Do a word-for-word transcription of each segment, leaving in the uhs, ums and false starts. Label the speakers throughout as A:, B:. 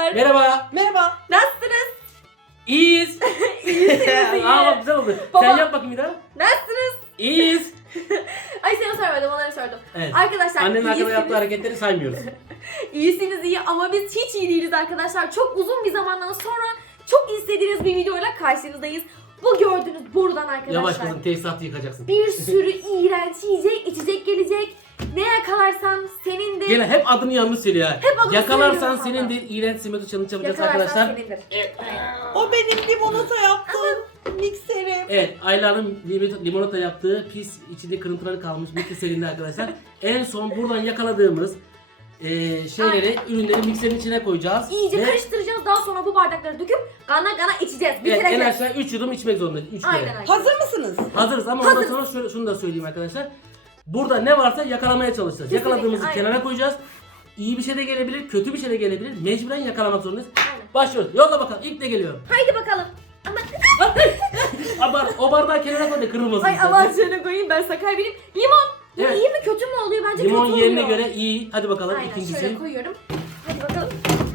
A: Merhabalar.
B: Merhaba.
C: Merhaba.
A: Nasılsınız?
B: İyiyiz.
A: İyisiniz iyi.
B: Aa bak güzel oldu.
A: Baba.
B: Sen yap bakayım bir daha.
A: Nasılsınız?
B: İyiyiz.
A: Ay sana sormadım, onlara sordum.
B: Evet.
A: Arkadaşlar
B: Annenin arkada
A: iyisiniz.
B: yaptığı hareketleri saymıyoruz.
A: İyisiniz iyi ama biz hiç iyi değiliz arkadaşlar. Çok uzun bir zamandan sonra çok istediğiniz bir videoyla karşınızdayız. Bu gördüğünüz borudan arkadaşlar.
B: Yavaş kızım, tesisatı yıkacaksın.
A: Bir sürü iğrenç yiyecek, içecek gelecek. Ne yakalarsan senindir.
B: Gene hep adını yanlış söylüyor. ha.
A: Hep adını
B: Yakalarsan
A: söylüyorum
B: senindir. İğrenç simidi challenge yapacağız
A: Yakalarsan
B: arkadaşlar.
A: senindir.
C: O benim limonata yaptığım mikserim.
B: Evet, Ayla'nın lim- limonata yaptığı pis içinde kırıntıları kalmış mikserinde arkadaşlar. En son buradan yakaladığımız eee şeyleri, ürünleri mikserin içine koyacağız.
A: İyice
B: Ve-
A: karıştıracağız. Daha sonra bu bardakları döküp gana gana içeceğiz.
B: Evet, en
A: Bitireceğiz.
B: aşağı üç yudum içmek zorundayız. üç
A: Aynen
B: kere.
A: aynen.
C: Hazır mısınız?
B: Hazırız ama ondan sonra şöyle, şunu da söyleyeyim arkadaşlar. Burada ne varsa yakalamaya çalışacağız.
A: Kesinlikle,
B: Yakaladığımızı
A: aynen.
B: kenara koyacağız. İyi bir şey de gelebilir, kötü bir şey de gelebilir. Mecburen yakalamak zorundayız.
A: Aynen.
B: Başlıyoruz. Yolla bakalım. İlk ne geliyor?
A: Haydi bakalım. Ama
B: Abar, o bardağı kenara koy da kırılmasın.
A: ay
B: istersen.
A: aman şöyle koyayım, ben sakar benim. Limon. Bu
B: Evet.
A: iyi mi kötü mü oluyor? Bence
B: Limon
A: kötü
B: yerine
A: oluyor.
B: göre iyi. Hadi bakalım
A: Aynen
B: ikincisi.
A: şöyle koyuyorum. Hadi bakalım.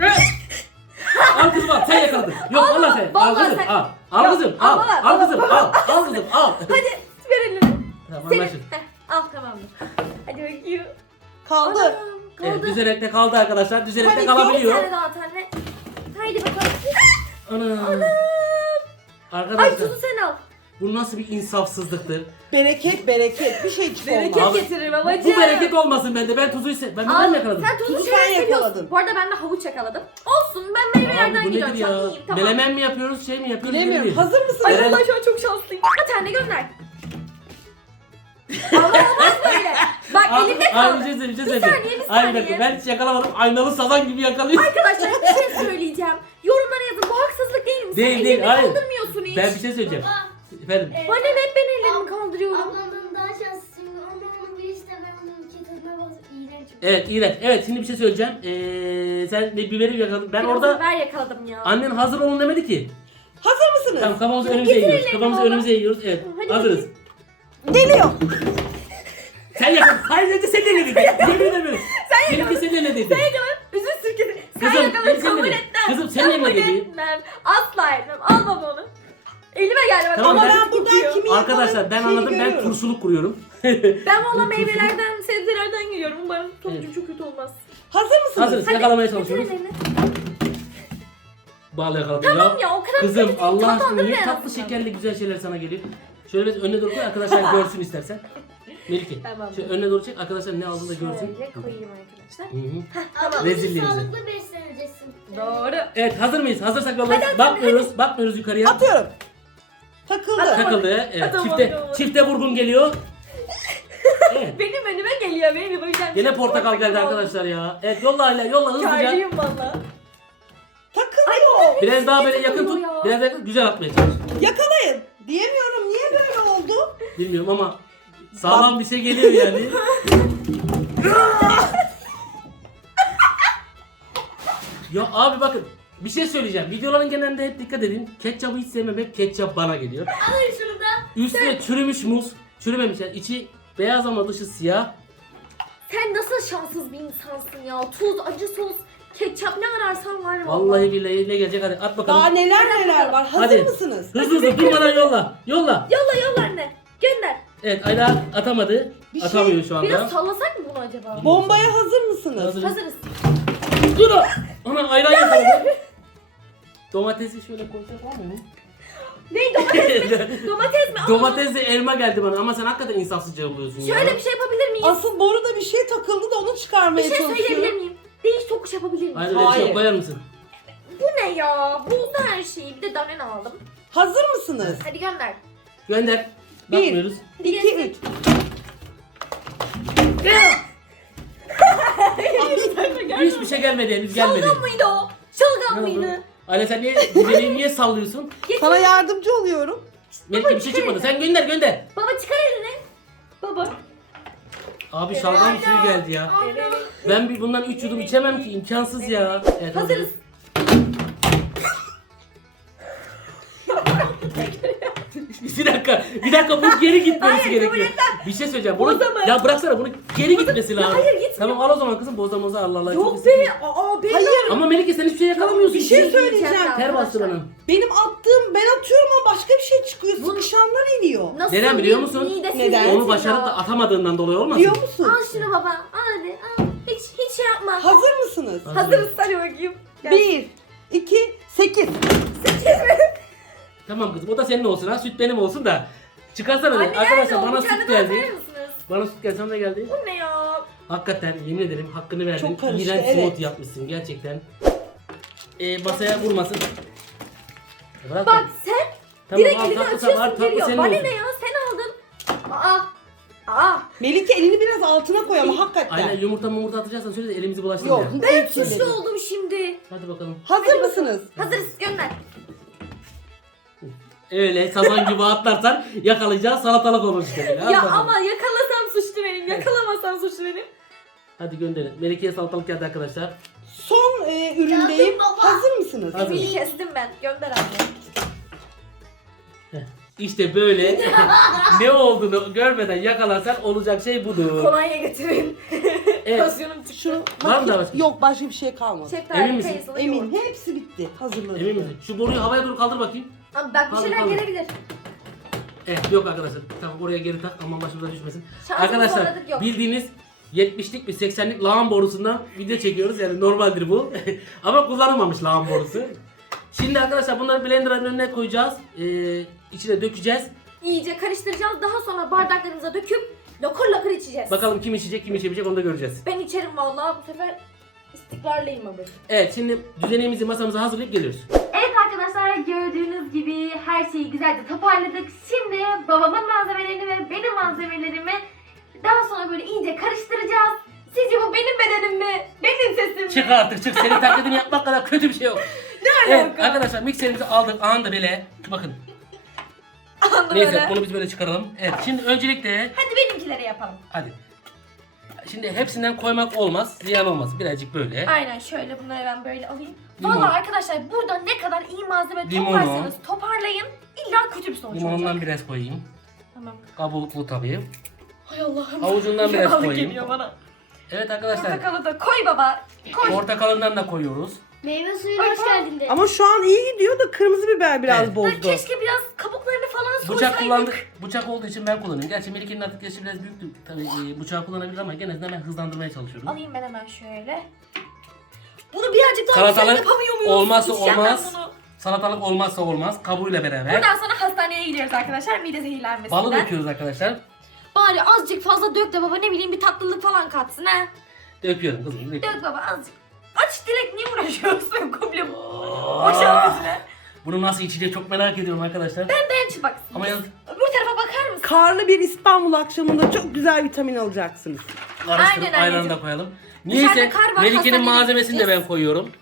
B: Al kızım al. Sen yakaladın. Yok
A: Al
B: Allah
A: baba,
B: sen. Al
A: vallahi
B: kızım
A: sen.
B: al. Al
A: Yok,
B: kızım
A: al
B: al.
A: baba,
B: Al
A: baba,
B: kızım
A: baba.
B: al. Al kızım al.
A: Hadi ver elini.
B: Tamam
A: Senin.
B: anlaşıldı.
A: Heh, al tamamdır. Hadi bakayım.
C: Kaldı.
A: Anam,
B: Evet
A: kaldı.
B: düzenekte kaldı arkadaşlar. Düzenekte
C: Hadi,
A: Bir
B: kalabiliyor.
A: tane daha anne. Haydi bakalım.
B: Ana.
A: Ay
B: Arkadaşlar
A: tuzu sen al.
B: bu nasıl bir insafsızlıktır?
C: Bereket bereket. Bir şeycik
A: Bereket
C: olmaz.
B: Abi,
A: getirir babacığım.
B: Bu bereket olmasın bende. Ben tuzu ise ben
A: Al,
B: ben mi yakaladım?
A: Sen tuzu
C: Tuzu
A: şöyle
C: sen
A: seviyorsun.
C: yakaladın.
A: Bu arada ben de havuç yakaladım. Olsun, ben meyvelerden
B: Abi bu
A: gidiyorum.
B: nedir
A: Çok
B: ya?
A: iyiyim, tamam.
B: Melemen mi yapıyoruz, şey mi yapıyoruz?
C: Bilemiyorum.
B: bilmiyorum.
C: Hazır mısınız?
A: Ay
B: Evet.
A: vallahi şu an çok şanslıyım. Bir tane gönder. Ama olmaz böyle. Bak
B: Abi,
A: elimde
B: abi,
A: kaldı.
B: bir şey söyleyeyim, bir şey
A: Bir
B: söyleyeyim.
A: saniye, bir
B: Ay, bir dakika,
A: saniye.
B: ben hiç yakalamadım. Aynalı sazan gibi yakalıyor.
A: Arkadaşlar bir şey söyleyeceğim. Yorumlara yazın. Bu haksızlık değil mi?
B: Değil,
A: Sen
B: değil,
A: elini
B: hayır.
A: kaldırmıyorsun hiç.
B: Ben bir şey söyleyeceğim.
D: Baba,
B: Efendim.
D: e,
A: Bana ne, hep ben ellerimi kaldırıyorum.
D: ablamdan daha şanslısın. Ama onun bir işte ben onun iki tadına basıp iğrenç.
B: Evet, iğrenç. Evet, şimdi bir şey söyleyeceğim. Ee, sen bir biberi yakaladın. Ben
A: Biraz
B: orada
A: biber yakaladım ya.
B: annen hazır olun demedi ki.
C: Hazır mısınız?
B: Tamam, kafamızı
A: Yok,
B: önümüze
A: getir
B: eğiyoruz.
A: ellerini
B: Kafamızı
A: baba.
B: önümüze eğiyoruz. Evet,
A: Hadi
B: hazırız.
A: bakayım.
C: Geliyor.
B: Sen yakaladın. Hayır, önce sen denedin. Yemin ederim. Sen yakaladın. Sen denedin.
A: Sen yakaladın. Üzüm sirkesi. Sen
B: Kızım,
A: yakaladın.
B: sen
A: Kabul
B: dedin.
A: etmem.
B: Kızım, sen
A: Kabul
B: yeme dedi.
A: etmem. Asla etmem. Al baba onu. Elime geldi bak.
B: Tamam,
C: Ama
B: ben-
C: ben buradan
A: kokuyor.
C: kimi
B: Arkadaşlar ben
C: yakaladığım
B: anladım.
C: şeyi
B: Ben
C: görüyorum.
B: turşuluk kuruyorum.
A: Ben valla
B: Turşuluk.
A: meyvelerden, sebzelerden geliyorum. Umarım sonucum
B: Evet.
A: çok kötü olmaz.
C: Hazır mısınız?
B: Hazırız.
A: Hadi,
B: Yakalamaya
A: getir
B: çalışıyoruz.
A: ellerini.
B: Bağlı yakaladım
A: Tamam
B: ya.
A: ya, o kadar
B: Kızım
A: kötü değil,
B: Allah aşkına
A: tatlandır
B: niye
A: en
B: tatlı
A: azından.
B: şekerli güzel şeyler sana geliyor? Şöyle biraz önüne doğru koy arkadaşlar görsün istersen. Melike.
A: Tamam.
B: Şöyle önüne doğru çek arkadaşlar ne aldığını da görsün.
A: Şöyle koyayım arkadaşlar.
B: Hı hı.
D: Ablamın
B: Rezilliğimizi.
D: sağlıklı besleneceksin.
A: Doğru.
B: Evet hazır mıyız? Hazırsak yollarız.
A: Hadi, hadi,
B: Bakmıyoruz. Bakmıyoruz yukarıya.
C: Atıyorum. Takıldı.
B: Takıldı. Evet.
A: Atamadım,
B: Çifte,
A: atamadım.
B: çifte vurgun geliyor. Evet.
A: Benim önüme geliyor. Benim yapacağım.
B: Yine portakal geldi arkadaşlar ya. Evet yolla hala yolla hızlıca.
A: Kârlıyım valla.
C: Takılıyor.
B: Biraz daha böyle yakın
A: takılıyor
B: tut.
A: ya.
B: Biraz daha yakın güzel atmaya çalış.
C: Yakalayın. Diyemiyorum. Niye böyle oldu?
B: Bilmiyorum ama sağlam bir şey geliyor yani. Ya abi bakın bir şey söyleyeceğim. Videoların genelinde hep dikkat edin. Ketçabı hiç sevmem. Hep ketçap bana geliyor.
D: Alın şunu da.
B: Üstüne çürümüş muz. Çürümemiş yani. İçi beyaz ama dışı siyah.
A: Sen nasıl şanssız bir insansın ya. Tuz, acı sos, ketçap ne ararsan var valla.
B: Vallahi billahi ne gelecek hadi at bakalım.
C: Daha neler neler var. Hazır
B: Hadi.
C: mısınız?
B: Hızlı hızlı durmadan yolla. Yolla.
A: Yolla yolla anne. Gönder.
B: Evet Ayla atamadı.
C: Bir şey-
B: Atamıyor şu anda.
A: Biraz sallasak mı bunu acaba?
C: Bombaya hazır mısınız?
B: Hazır.
A: Hazırız.
B: Dur o. Ana ayran yakaladı. Domatesi şöyle koysak var mı?
A: Ne domates mi? Domates mi? Aa,
B: Domatesle elma geldi bana ama sen hakikaten insafsızca oluyorsun ya.
A: Şöyle bir şey yapabilir miyiz?
C: Asıl boruda bir şey takıldı da onu
A: Bir
C: çıkarmaya
A: şey söyleyebilir
C: çalışıyorum.
A: miyim? Değiş tokuş yapabilir miyiz?
B: Hayır öyle bir şey yok,
C: Hayır.
B: koyar mısın?
A: Bu ne ya? Bozdu her şeyi. Bir de danen aldım.
C: Hazır mısınız?
A: Hadi gönder.
B: Gönder.
C: Bir.
B: Bakmıyoruz.
C: İki, üç.
B: Hiçbir şey gelmedi henüz gelmedi.
A: Şalgam mıydı o? Şalgam
B: Ne oldu?
A: mıydı?
B: Ayla sen niye, beni niye sallıyorsun?
C: Sana yardımcı oluyorum.
B: Melike bir şey çıkmadı. Sen gönder gönder.
A: Baba çıkar elini. Baba.
B: Abi şalgam suyu geldi ya. Ben bir bundan üç yudum içemem ki imkansız ya. Evet,
A: Hazırız.
B: Bir dakika, bir dakika bu geri gitmesi
A: Hayır, kabul
B: gerekiyor. Bir şey söyleyeceğim. Bunu,
A: Bozamaz.
B: ya bıraksana bunu geri gitmesi lazım.
A: hayır, gitmiyor.
B: Tamam al o zaman kızım bozamozu Allah Allah. çok
A: Yok
B: istedim.
A: be. Aa be.
C: Hayır.
B: Ama Melike sen hiçbir şey yakalamıyorsun.
C: Bir şey
B: ki.
C: söyleyeceğim.
B: Ter bastı bana.
C: Benim attığım ben atıyorum ama başka bir şey çıkıyor. Sıkışanlar iniyor.
A: Nasıl
B: Neden biliyor
A: bir
B: musun?
A: midesiz
C: Neden?
A: yetim
B: Onu başarıp
A: ya?
B: da atamadığından dolayı olmasın?
C: Biliyor musun?
A: Al şunu baba. Al hadi. Al. Hiç hiç şey yapma.
C: Hazır mısınız?
A: Hazırız hadi bakayım. Gel.
C: Bir, iki, sekiz.
B: Tamam kızım o da senin olsun ha. Süt benim olsun da. Çıkarsana.
A: Anne
B: de. Arkadaşlar
A: nerede o?
B: bana
A: Bir tane
B: süt
A: daha
B: geldi.
A: koyar mısınız?
B: Bana süt geldi sana da geldi.
A: Bu ne ya?
B: Hakikaten yemin ederim hakkını verdin.
C: Çok karıştı,
B: İğrenç
C: evet.
B: smoothie yapmışsın gerçekten. Ee, masaya vurmasın. Bırak
A: Bak
B: lan.
A: sen
B: Tamam,
A: direkt
B: al,
A: elini
B: tatlı
A: açıyorsun
B: sen- al, tatlı
A: geliyor.
B: senin
A: Bana
B: olsun.
A: ne ya sen aldın. Aa. Aa.
C: Melike elini biraz altına koy ama hakikaten.
B: Aynen yumurta yumurta atacaksan söyle de elimizi bulaştırma.
C: Yok.
A: Ben suçlu oldum şimdi.
B: Hadi bakalım.
C: Hazır mısınız?
A: Hazırız gönder.
B: Öyle sazan gibi atlarsan yakalayacağız salatalık olur işte. Hadi
A: Ya
B: bakalım.
A: ama yakalasam suçlu benim. Yakalamasam suçlu benim.
B: Hadi gönderin. Melike'ye salatalık geldi arkadaşlar.
C: Son e, üründeyim.
D: Yardım baba.
C: Hazır mısınız?
B: Hazır.
A: Emi'yi kestim ben. Gönder anne.
B: İşte böyle ne olduğunu görmeden yakalarsan olacak şey budur.
A: Kolonya getirin.
B: Evet.
A: Tansiyonum çıktı.
C: Şu
B: Var mı daha başka?
C: Yok başka bir şey kalmadı.
A: Şeftali,
B: Emin misin?
A: kayısılı,
C: Emin.
A: yoğurt.
C: Hepsi bitti. Hazırladım.
B: Emin misin? Şu boruyu havaya doğru kaldır bakayım.
A: Ama bak bir
B: Kaldır,
A: şeyler
B: kaldır.
A: gelebilir.
B: Evet yok arkadaşlar. Tamam oraya geri tak aman başımıza düşmesin.
A: Şansımız
B: Arkadaşlar
A: zorladık, yok.
B: bildiğiniz yetmişlik bir seksenlik lağım borusundan video çekiyoruz. Yani normaldir bu. Ama kullanılmamış lağım borusu. Şimdi arkadaşlar bunları blenderın önüne koyacağız. Ee, içine dökeceğiz.
A: İyice karıştıracağız. Daha sonra bardaklarımıza döküp lokur lokur içeceğiz.
B: Bakalım kim içecek kim içemeyecek onu da göreceğiz.
A: Ben içerim vallahi bu sefer istikrarlıyım abi.
B: Evet şimdi düzenimizi masamıza hazırlayıp geliyoruz.
A: Evet arkadaşlar gördüğünüz gibi her şeyi güzelce toparladık. Şimdi babamın malzemelerini ve benim malzemelerimi daha sonra böyle iyice karıştıracağız. Sizce bu benim bedenim mi? Benim sesim mi?
B: Çık artık çık. Senin taklidini yapmak kadar kötü bir şey yok.
A: Ne
B: Evet
A: alaka?
B: arkadaşlar mikserimizi aldık anında böyle. Bakın.
A: Anladım
B: Neyse
A: öyle.
B: bunu biz böyle çıkaralım. Evet şimdi öncelikle
A: Hadi benimkileri yapalım.
B: hadi. Şimdi hepsinden koymak olmaz. Ziyan olmaz. Birazcık böyle.
A: Aynen şöyle bunları ben böyle alayım.
B: Limon.
A: Valla arkadaşlar burada ne kadar iyi malzeme
B: Limonu.
A: toplarsanız toparlayın illa kötü bir sonuç
B: Limonundan
A: olacak.
B: biraz koyayım.
A: Tamam.
B: Kabuklu tabii.
A: Hay Allah'ım.
B: Avucundan biraz
A: Fenalık
B: koyayım.
A: geliyor bana.
B: Evet arkadaşlar.
A: Portakalı da koy baba. Koy.
B: Portakalından da koyuyoruz.
D: Meyve suyuna
A: Ay,
D: hoş geldin de.
C: Ama şu an iyi gidiyor da kırmızı biber biraz
B: Evet.
A: Ben
C: bozdu.
A: keşke biraz kabuklarını falan soysaydık.
B: Bıçak kullandık. Bıçak olduğu için ben kullanıyorum. Gerçi Melike'nin artık yaşı biraz büyüktü. Tabii e, bıçağı kullanabilir ama gene de ben hızlandırmaya çalışıyorum.
A: Alayım ben hemen şöyle. Bunu birazcık daha güzel
B: Salatalık
A: yapamıyor muyuz?
B: olmazsa
A: İçeceğim ben
B: olmaz.
A: bunu.
B: Salatalık olmazsa olmaz. Kabuğuyla beraber.
A: Buradan sonra hastaneye gidiyoruz arkadaşlar mide zehirlenmesinden.
B: Balı döküyoruz arkadaşlar.
A: Bari azıcık fazla dök de baba ne bileyim bir tatlılık falan katsın ha.
B: Döküyorum kızım. döküyorum.
A: Dök baba azıcık. Aç direkt niye uğraşıyorsun komple
B: Aa!
A: boşalt üstüne.
B: Bunu nasıl içecek çok merak ediyorum arkadaşlar.
A: Ben ben çık bak.
B: Ama yalnız
A: Öbür tarafa bakar mısın?
C: Karlı bir İstanbul akşamında çok güzel vitamin alacaksınız.
B: karıştırıp
A: Aynen
B: aynı
A: anneciğim.
B: anda koyalım.
A: Dışarıda
B: Niyeyse
A: kar var,
B: Melike'nin
A: hastaneye
B: malzemesini de ben
A: gideceğiz.
B: koyuyorum.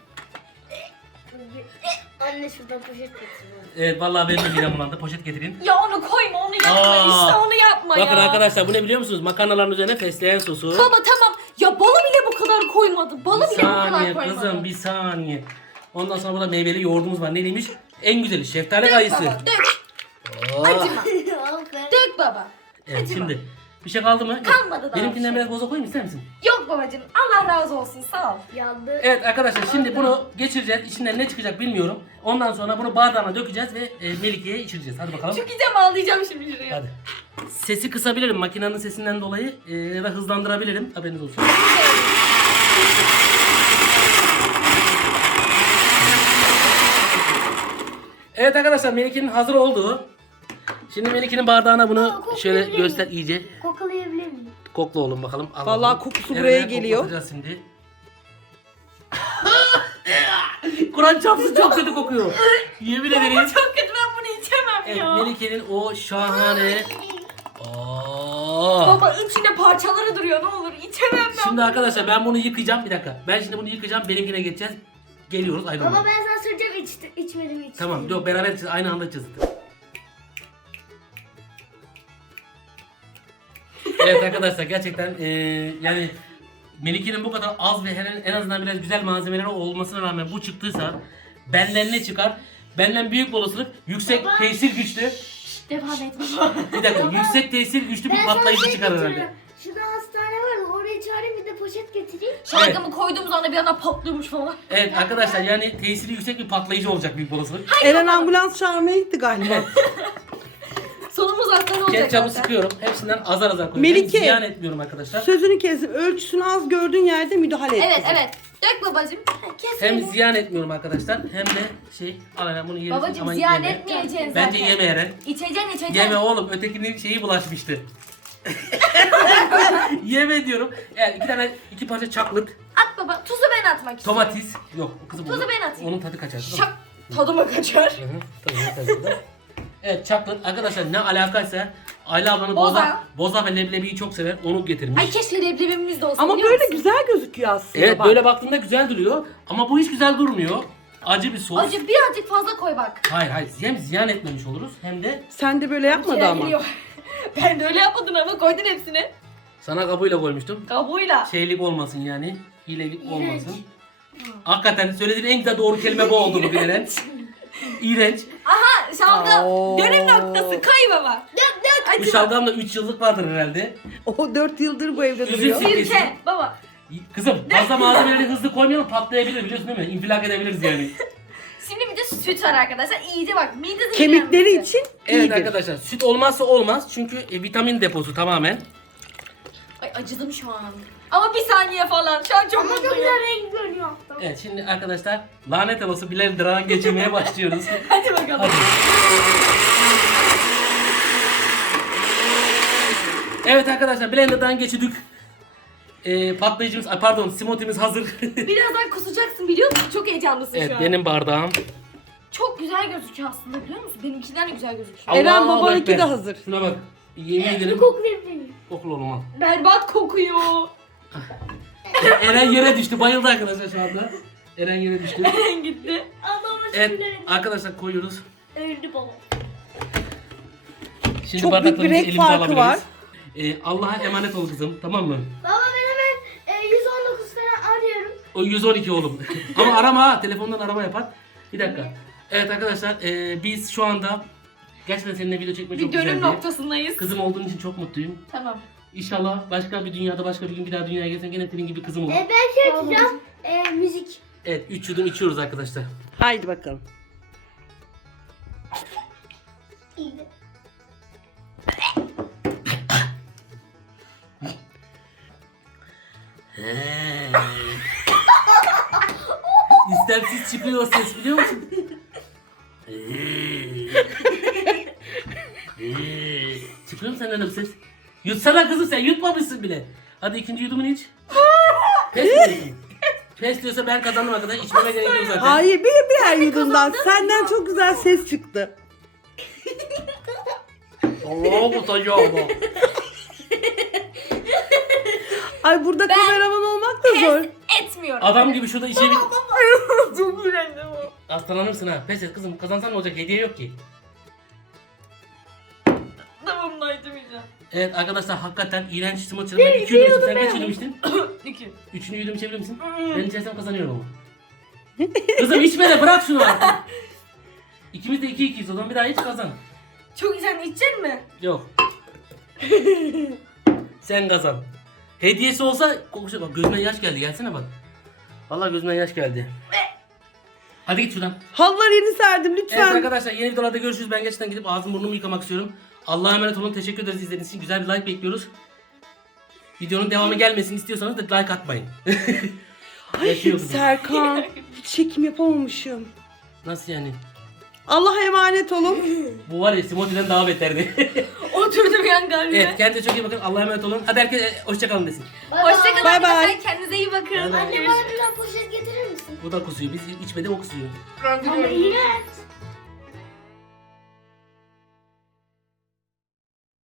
D: Anne şuradan poşet getiriyor.
B: Evet vallahi benim de midem bulandı. Poşet getirin.
A: Ya onu koyma onu yapma
B: Aa.
A: işte onu yapma ya.
B: Bakın arkadaşlar bu ne biliyor musunuz? Makarnaların üzerine fesleğen sosu.
A: Baba tamam. Ya balı bile bu kadar koymadı. Balı
B: Bir
A: bile bu kadar
B: saniye
A: koymadı.
B: kızım bir saniye. Ondan sonra burada meyveli yoğurdumuz var. Neymiş? En güzeli şeftali
A: Dök
B: kayısı.
A: baba dök.
B: Oo.
A: Acıma.
D: Al be.
A: Dök baba.
B: Evet
A: Acıma.
B: şimdi bir şey kaldı mı?
A: Kalmadı daha
B: Benimkinden
A: bir şey.
B: biraz boza koyayım ister misin?
A: Yok babacığım. Allah razı olsun sağ ol.
D: Yandı.
B: Evet arkadaşlar şimdi bunu geçireceğiz. İçinden ne çıkacak bilmiyorum. Ondan sonra bunu bardağına dökeceğiz ve e, Melike'ye içireceğiz. Hadi bakalım.
A: Çökeceğim ağlayacağım şimdi şuraya.
B: Hadi. Sesi kısabilirim makinenin sesinden dolayı e, ya da hızlandırabilirim. Haberiniz olsun. Evet arkadaşlar Melike'nin hazır olduğu. Şimdi Melike'nin bardağına bunu
D: Aa,
B: şöyle
D: koklayabilir
B: göster
D: miyim?
B: iyice.
D: Kokalayabilir miyim?
B: Kokla oğlum bakalım. Al
C: Vallahi
B: bakalım.
C: kokusu
B: Evet,
C: buraya
B: evet,
C: geliyor.
B: koklatacağız şimdi. Kur'an çarpsın çok kötü kokuyor. Yemin ederim.
A: Çok kötü ben bunu içemem
B: Evet,
A: ya.
B: Melike'nin o şahane. Aa.
A: Baba içinde parçaları duruyor ne olur içemem ben.
B: Şimdi arkadaşlar ben bunu yıkayacağım bir dakika. Ben şimdi bunu yıkayacağım benimkine geçeceğiz. Geliyoruz
D: Baba
B: ayrılma.
D: ben sana soracağım içti, içmedim hiç.
B: Tamam yok beraber içeceğiz aynı anda içeceğiz. Evet arkadaşlar gerçekten eee yani Melike'nin bu kadar az ve her- en azından biraz güzel malzemeleri olmasına rağmen bu çıktıysa benden ne çıkar? Benden büyük bir olasılık yüksek
D: Baba.
B: tesir güçlü
A: Devam etmiş.
B: Bir dakika yüksek tesir güçlü bir
D: Ben sana
B: patlayıcı
D: şey
B: çıkar herhalde.
D: getiriyorum. Şurada hastane var da oraya çağırayım bir de poşet getireyim.
A: Şalgamı koyduğumuz anda bir anda patlıyormuş falan.
B: Evet arkadaşlar yani tesiri yüksek bir patlayıcı olacak büyük olasılık.
C: Eren ambulans çağırmaya gitti galiba.
A: Sonumuz hastane olacak
B: Ketçapı
A: zaten.
B: sıkıyorum. Hepsinden azar azar koyuyorum.
C: Melike.
B: Hem ziyan etmiyorum arkadaşlar.
C: Sözünü kesim. Ölçüsünü az gördüğün yerde müdahale et.
A: Evet evet. Dök babacım. Kes
B: Hem
A: beni.
B: ziyan etmiyorum arkadaşlar hem de şey al Eren bunu yersin
A: Babacım
B: ama
A: ziyan
B: yeme.
A: etmeyeceksin zaten.
B: Bence yeme Eren.
A: İçeceksin içeceksin.
B: Yeme oğlum ötekinin şeyi bulaşmıştı. Yeme diyorum. Yani iki tane iki parça çaklık,
A: At baba. Tuzu ben atmak istiyorum.
B: domates. Yok kızım
A: Tuzu
B: onu-
A: ben atayım.
B: Onun tadı kaçar.
A: Şak. Tadıma kaçar.
B: Hı hı, tabii, tabii, tabii. Evet çaklık arkadaşlar ne alakaysa Ayla ablanın
A: Boza.
B: boza, boza ve leblebiyi çok sever. Onu getirmiş.
A: Ay keşke leblebimiz de olsa.
C: Ama
A: biliyor
C: böyle
A: musun?
C: güzel gözüküyor aslında.
B: Evet
C: bak.
B: böyle baktığında güzel duruyor ama bu hiç güzel durmuyor. Acı bir sos.
A: Acı birazcık fazla koy bak.
B: Hayır hayır hem ziyan etmemiş oluruz hem de
C: Sen de böyle yapmadı ama.
A: Geliyor. Ben de öyle yapmadın ama koydun hepsini.
B: sana kabuğuyla koymuştum.
A: Kabuğuyla.
B: Şeylik olmasın yani. Hilelik olmasın. Hakikaten söylediğin en güzel doğru kelime bu oldu bugün Eren. İğrenç.
A: Aha şalgam.
C: Oo.
A: Dönüm noktası koy baba. Dök dök.
B: Bu
A: Acı.
B: şalgamda üç yıllık vardır herhalde.
C: O dört yıldır bu evde
B: Üzüm
C: duruyor.
B: sirkesi.
A: Sirke baba.
B: Kızım fazla malzemeleri hızlı koymayalım patlayabilir biliyorsun değil mi? İnfilak edebiliriz yani.
A: Şimdi bir de süt var arkadaşlar. İyice bak. Midesi
C: Kemikleri
A: dinlenmesi.
C: için
B: Evet
C: iyidir.
B: arkadaşlar süt olmazsa olmaz çünkü e, vitamin deposu tamamen.
A: Ay acıdım şu an. Ama bir saniye falan. Şu an çok
D: Ama çok
A: mutluyum.
D: güzel renk görünüyor.
B: Evet şimdi arkadaşlar lanet olası blender'dan geçirmeye başlıyoruz.
A: Hadi bakalım.
B: Hadi. Evet arkadaşlar blender'dan geçirdik. Ee, patlayıcımız, ay pardon smoothie'miz hazır.
A: Birazdan kusacaksın biliyor musun? Çok heyecanlısın
B: Evet
A: şu an.
B: benim bardağım.
A: Çok güzel gözüküyor aslında biliyor musun? Benimkinden de güzel gözüküyor.
C: Eren
B: Allahu
C: babanınki
B: Ekber.
C: de hazır.
B: Şuna bak. Yemin ederim.
D: Koku verin.
B: Kokulu oğlum al.
A: Berbat kokuyor.
B: E- Eren yere düştü. Bayıldı arkadaşlar şu anda. Eren yere düştü.
A: Gitti.
D: Allah'ım
B: Evet
D: şükürler.
B: arkadaşlar koyuyoruz.
D: Öldü baba.
B: Şimdi
C: Çok büyük bir
B: bardaklarımızı
C: renk
B: elimize
C: farkı
B: alabiliriz.
C: var.
B: Ee, Allah'a emanet ol kızım tamam mı?
D: Baba ben hemen e, yüz on dokuz falan arıyorum.
B: O yüz on iki oğlum. Ama arama ha. Telefondan arama yapar. Bir dakika. Evet arkadaşlar e, biz şu anda gerçekten seninle video çekmek
A: Bir
B: çok
A: dönüm
B: güzeldi.
A: noktasındayız.
B: Kızım olduğun için çok mutluyum.
A: Tamam.
B: İnşallah başka bir dünyada başka bir gün bir daha dünyaya gelsen gene senin gibi kızım olur.
D: E, ben şey açacağım. E, müzik.
B: Evet üç yudum içiyoruz arkadaşlar.
C: Haydi bakalım.
D: İyiydi.
B: İstemsiz çıkıyor o ses biliyor musun? Çıkıyor mu senden o ses? Yutsana kızım sen yutmamışsın bile. Hadi ikinci yudumunu iç. Pes diyorsun. Pes diyorsa ben kazandım arkadaşlar. İçmeme gerek yok zaten.
C: Hayır bir birer yudumdan. Senden çok güzel ses çıktı.
B: Oo bu taşı oldu.
C: Ay burada kameraman olmak da zor.
A: Etmiyorum.
B: Adam gibi şurada içeri...
A: Çok iğrendim o.
B: Hastalanırsın ha. Pes et kızım. Kazansan ne olacak? Hediye yok ki.
A: Tamam da içmeyeceğim.
B: Evet arkadaşlar hakikaten iğrenç smoothie'den ben iki yudum içtim. Sen kaç yudum içtin?
A: İki.
B: Üçüncü yudum içebilir misin? Ben içersem kazanıyorum ama. Kızım içme de bırak şunu artık. İkimiz de iki ikiyiz o zaman bir daha iç kazan.
A: Çok güzel içecek mi?
B: Yok. Sen kazan. Hediyesi olsa kokuşa bak gözümden yaş geldi gelsene bak. Vallahi gözümden yaş geldi. Hadi git şuradan.
C: Halıları yeni serdim
B: Evet
C: lütfen.
B: arkadaşlar yeni videolarda görüşürüz. Ben gerçekten gidip ağzımı burnumu yıkamak istiyorum. Allah'a emanet olun. Teşekkür ederiz izlediğiniz için. Güzel bir like bekliyoruz. Videonun devamı gelmesini istiyorsanız da like atmayın.
C: Ay
B: Yaşıyor kızım.
C: Serkan. Hiç çekim yapamamışım.
B: Nasıl yani?
C: Allah'a emanet olun.
B: Bu var ya Simoti'den daha beterdi.
A: Oturdum yan kalbime.
B: Evet kendinize çok iyi bakın. Allah'a emanet olun. Hadi herkes e, hoşçakalın desin.
A: Hoşçakalın
C: Bye bye.
A: arkadaşlar. Kendinize iyi bakın.
B: Bye bye.
D: Anne bana biraz poşet getirir misin?
B: Bu da kusuyor. Biz içmedik o kusuyor.
D: Ama iğrenç.